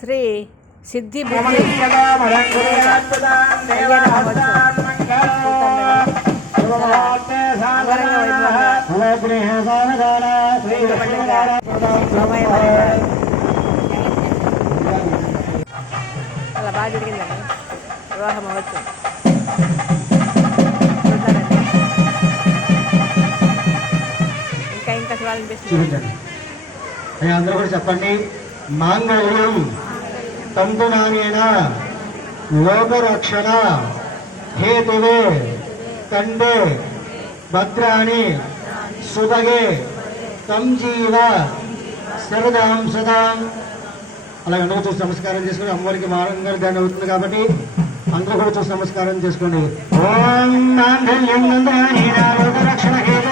శ్రీ సిద్ధి బుద్ధి అలా బాగా జరిగిందండి. వివాహ మహోత్సవం. చూద్దారండి ఇంకా ఇంకా చూడాలనిపిస్తుంది అందరూ కూడా చెప్పండి. మాంగళ్యం తంతు లోకరక్షణ హేతువే కండే భద్రాణి సుభగే సంజీవ సరదాం సదాం. అలాగే అందరూ చూసి నమస్కారం చేసుకుని అమ్మవారికి మారంగా దాన్ని అవుతుంది కాబట్టి అందరూ కూడా చూసి నమస్కారం చేసుకోండి. ఓం మాంగళ్యం రక్షణ హేతు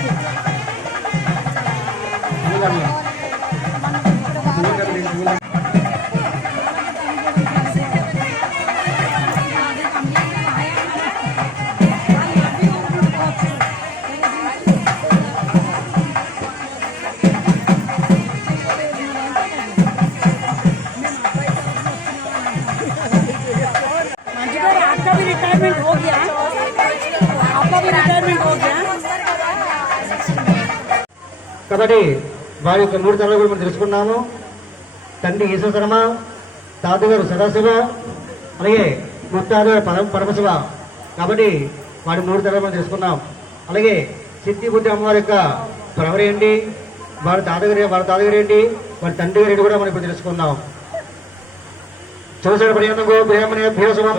रिटायरमेंट हो गया आपका भी रिटायरमेंट हो गया కాబట్టి వారి యొక్క మూడు తరాలు కూడా మనం తెలుసుకున్నాము తండ్రి ఈశ్వర శర్మ తాతగారు సదాశివ అలాగే ముత్తాతగారు పరమ పరమశివ కాబట్టి వాడి మూడు తరాలు మనం తెలుసుకున్నాం అలాగే సిద్ధి బుద్ధి అమ్మవారి యొక్క ప్రవరి ఏంటి వారి తాతగారి వారి తాతగారు ఏంటి వారి తండ్రి గారి ఏంటి కూడా మనం ఇప్పుడు తెలుసుకుందాం చూసాడు పర్యంతం గో బ్రహ్మణేభ్యో శుభం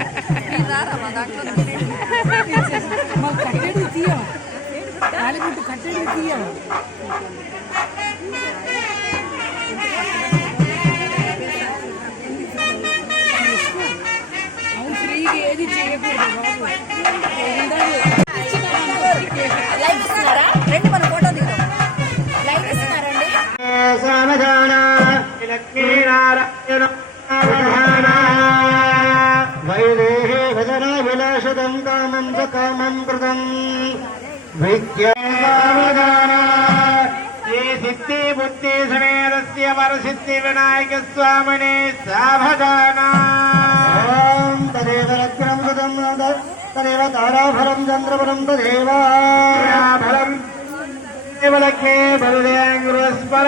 వైదేహే భజనా కామం చ కామం కృతం. విజ్ఞాన శ్రీ సిద్ధి బుద్ధి సమేతస్య వరసిద్ధి వినాయక స్వామిని సావధాన తదేవ రత్నం కృతం తదేవ తారాఫలం చంద్రఫలం తదేవాఫలం ఫలం లక్ష్మీ బలుదేంగుస్మర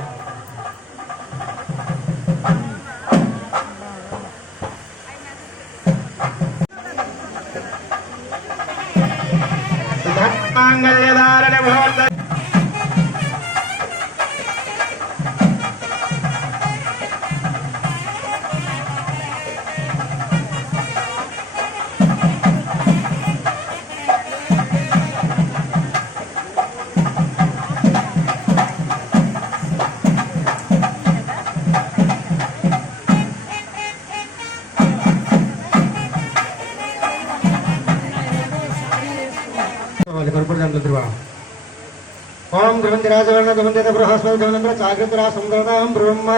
ధ్రువంతి రాజవర్ణ ధ్రువంతి బృహస్పతి ధ్రువంతి చాకృతరా సుందరతాం బ్రహ్మ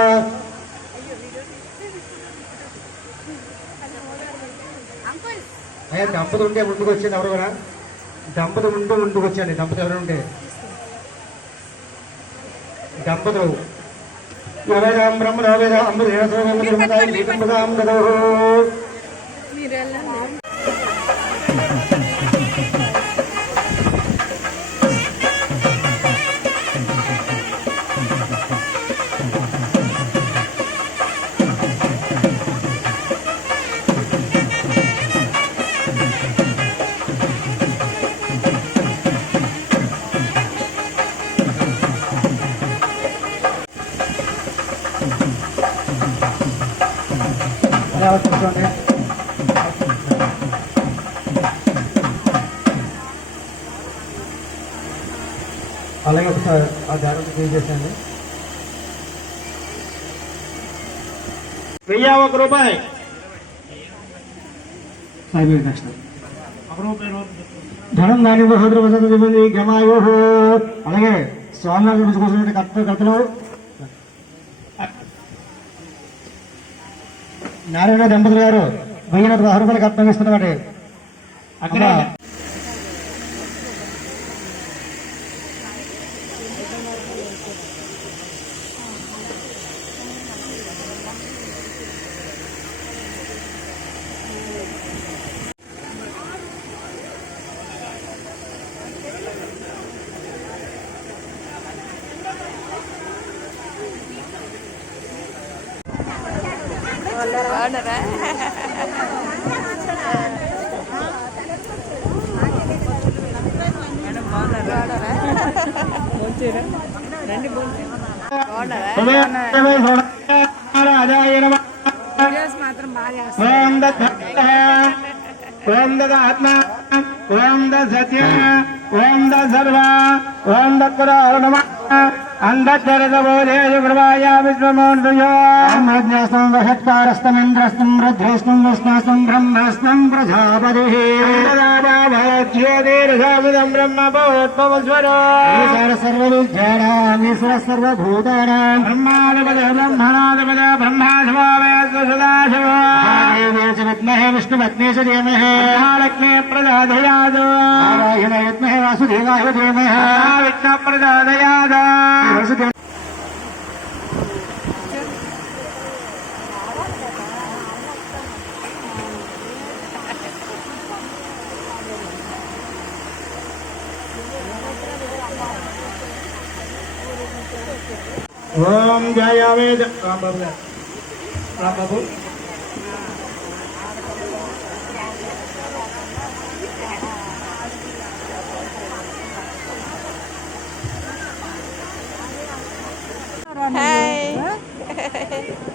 అయ్యా దంపతి ఉంటే ముందుకు వచ్చింది ఎవరు కూడా? దంపతి ఉంటూ ముందుకు వచ్చాను దంపతి ఎవరు ఉంటే? దంపతులు యోవేదాం బ్రహ్మ యోవేద అంబుధ అలాగే ఒకసారి ఆ దారం చేసేసండి వెయ్యి ఒక రూపాయి ధనం దాని సహోదర వసతి గమాయో అలాగే స్వామివారి కూర్చున్నట్టు కర్త కథలు నారాయణ దంపతులు గారు వెయ్యి రూపాయలు కట్నం ఇస్తున్నమాట అక్కడ చేస్తారు ఓం దత్త ఓం దద ఆత్మ ఓం ద సత్య ఓం ద సర్వ ఓం దత్పుర నమ అంధరదబోధేయ కృపాయ విశ్వమోర్దయో బ్రహ్మజ్ఞాస్తం వహత్కారస్తమింద్రస్తం రుద్రేస్తం విష్ణాస్తం బ్రహ్మాస్తం ప్రజాపతి భరజ్యోతిర్ఘామిదం బ్రహ్మ భవోద్భవస్వరో ఈశ్వర సర్వవిద్యానాం ఈశ్వర సర్వభూతానాం బ్రహ్మాధిపద బ్రహ్మణాధిపద బ్రహ్మాధిపద సదాశివో यज्ञः विष्णुपत्नी च धीमः लक्ष्मी प्रजादयाद नारायण यज्ञः वासुदेवाय धीमः विष्णु प्रजादयाद ओम जय वेद राम बाबू। राम बाबू।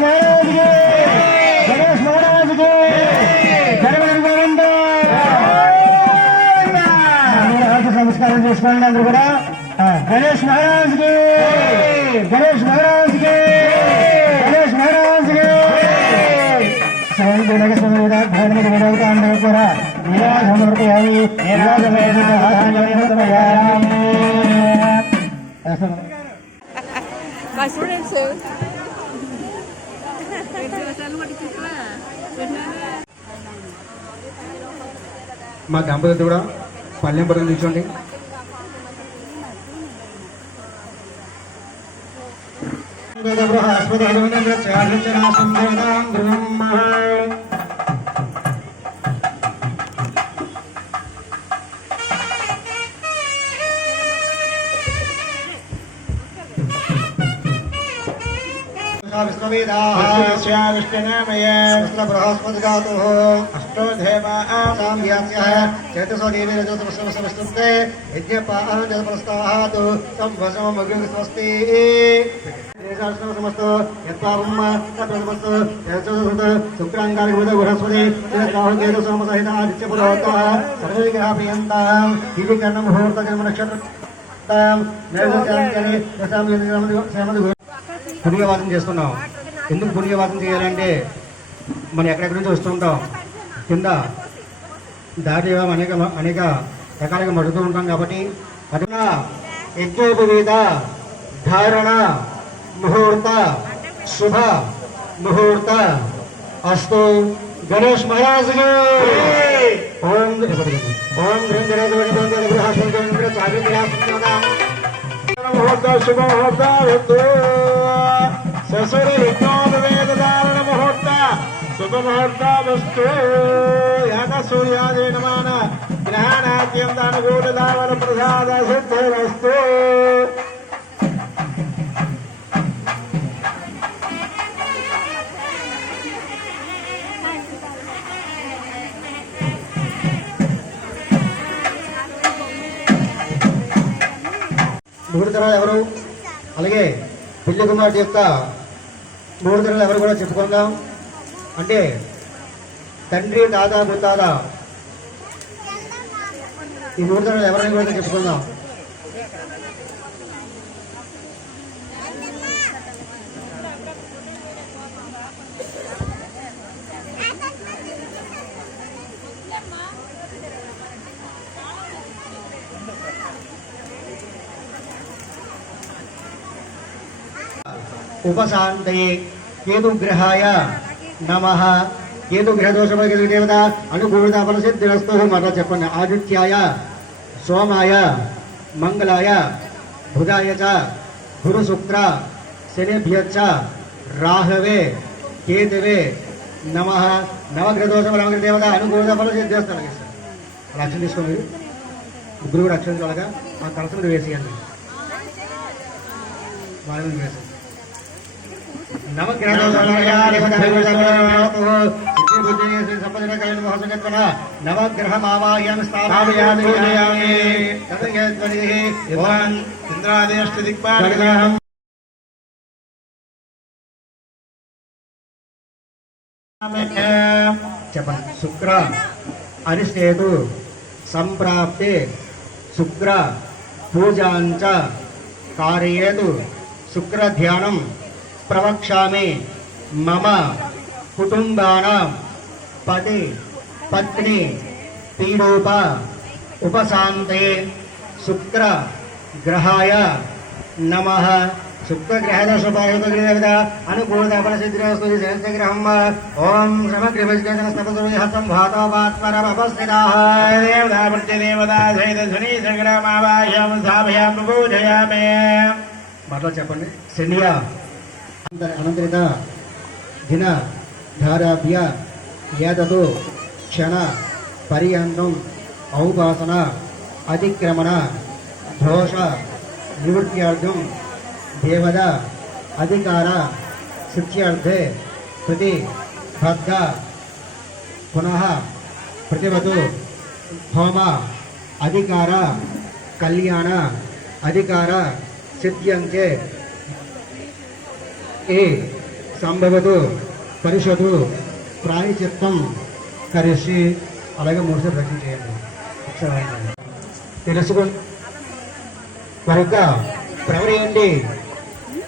మహారాజ్కి గణేష్ మహారాజ్కి గణపతి గోవింద అందరూ హారతి నమస్కారం చేసుకోండి అందరూ కూడా. గణేష్ మహారాజ్ గణేష్ మహారాజ్ కూడా మా స్టూడెంట్స్ దంపతి కూడా పల్లెం తీసుకోండి बृहस्पतिघातुः अष्टोधेमासाम्यास्यः चेतसो देवी रजोतमस्तमस्तुते यज्ञपानजलप्रस्ताहातु संभसमग्निस्वस्ति సమస్త బుధ బృహస్పతి రాహుకేతు ఆదిత్య సర్వే ఇది ముహూర్త జన్మ నక్షత్ర పుణ్యవాదం చేస్తున్నాం. ఎందుకు పుణ్యవాదం చేయాలంటే మనం ఎక్కడెక్కడి నుంచి వస్తుంటాం కింద దాటి అనేక అనేక రకాలుగా మడుతూ ఉంటాం కాబట్టి అటున యజ్ఞోపవీత ధారణ ముహూర్త శుభ ముహూర్త. అస్తు గణేష్ మహారాజ్ ఓం ఓం ముహూర్త శుభ ముహూర్త ససరి విజ్ఞానవేదారణ ముహూర్త శుభ ముహూర్త వస్తు. యాగ సూర్యాది నమాన గ్రహణాద్యంత అనుకూలదావన ప్రసాద మూడుతరాలు ఎవరు? అలాగే పెళ్ళి కుమార్తె యొక్క మూడుతరాలు ఎవరు కూడా చెప్పుకుందాం. అంటే తండ్రి దాదా ముత్తాదా ఈ మూడుతరాలు ఎవరైనా కూడా చెప్పుకుందాం. ఉపశాంతయే కేతుగ్రహాయ నమ. కేతుగ్రహదోషమైన దేవత అనుకూలత ఫలసిద్ధిరస్తు మాట చెప్పండి ఆదిత్యాయ సోమాయ మంగళాయ బుధాయ చ గురు శుక్ర శనిభ్యచ్చ రాహవే కేతువే నమ. నవగ్రహదోషం నవగ్రహ దేవత అనుకూలత ఫలసిద్ధిరస్తు అలాగే సార్ అలా అక్షరం తీసుకోండి. ముగ్గురు కూడా అక్షరం చూడగా ఆ కలసలు వేసేయండి. వాళ్ళని వేసేయండి. నవగ్రహమావాయం स्थापयामि पूजयामि यद्वान् इन्द्रादेष्ट दिक्पालकम् చెప్పండి శుక్ర అరిష్టేతు సంప్రాప్తే శుక్ర పూజాంచ కార్యేతు శుక్ర ధ్యానం ప్రవక్ష్యామి మమ కుటుంబానాం పతి పత్ని పీడోప ఉపశాంతే శుక్ర గ్రహాయ నమ. శుక్రగ్రహణ శుభాయుగృహ అనుకూలత ఫలసిద్ధిరస్తు సహస్రగ్రహం ఓం సమగ్రహస్తం భాతాపాత్మరవస్థితాహృత్యదేవతాధ్వని సంగ్రామాభాష్యం స్థాపయాం పూజయామే మరలా చెప్పండి. శనియా अनंत दिन धाराभ्य यदतु क्षण पर्यन औपासना अतिक्रमण दोष निवृत्थ्यर्थम देवद अधिकार शुच्यर्थे प्रति भद्द पुनः प्रतिवत होम अधिकार कल्याण अधिकार सिद्ध्यंके ఏ సంభవదు పరిషదు ప్రాయచిత్తం కరిసి అలాగే మూడుసార్లు రచన చేయండి. ఒకసారి మరొక ప్రవర ఏంటి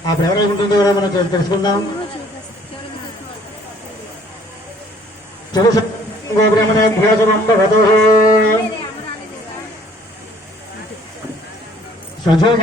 ఆ ప్రవర ఏముంటుందో కూడా మనం తెలుసుకుందాం. సజోజ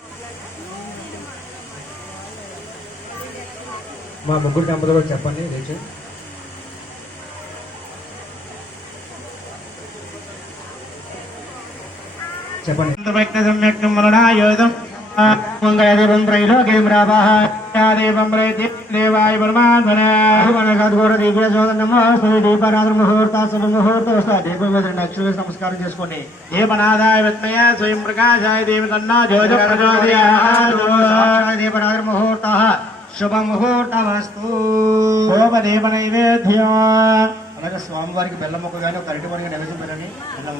మా ముగ్గురు దంపతులు కూడా చెప్పండి లేచి చెప్పండి దేవాయ ముహూర్త ముహూర్త నమస్కారం చేసుకోండి దీపనాదాయ విత్మయ స్వయం ప్రకాశాయ దేవి తన్నా జ్యోతి ప్రచోదయాత్ ముహూర్త శుభ ముహూర్త వస్తు సోమదేవ నైవేద్యం అలాగే స్వామివారికి బెల్లం మొక్క కానీ ఒక అరటి మరిగా నైవేద్యం పెట్టండి. బెల్లం